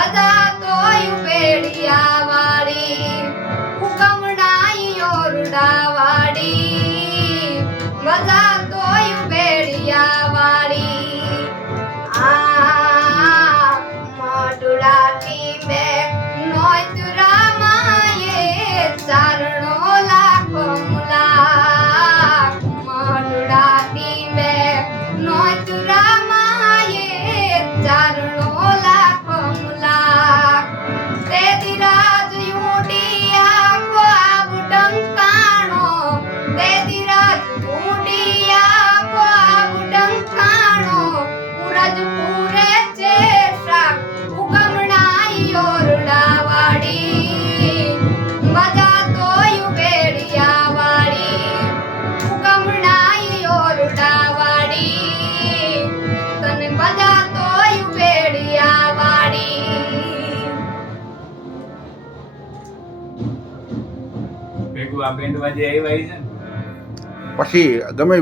બજા તોય બેડિયા વાળી ઉકમણાઈ ઓરડા વાળી બજા તોય બેડિયા વાળી આ મોઢુડાથી મે નોતરા માયે ચારણો લાખો મુલા મોઢુડાથી મે નોતરા માયે ચારણો લાખો મુલા તે દિરાજ ઉડિયા કો આબ ડંકાણો તે દિરાજ ઉડિયા કો આબ ડંકાણો પૂરજ પૂરે છે શાક ઉગમણાઈ ઓરડા વાળી બજા તોય બેડિયા વાળી ઉગમણાઈ ઓરડા વાળી તને બજા તોય બેડિયા વાળી ભેગું આ બેન્ડ વાજે આવ્યા છે ને પછી ગમે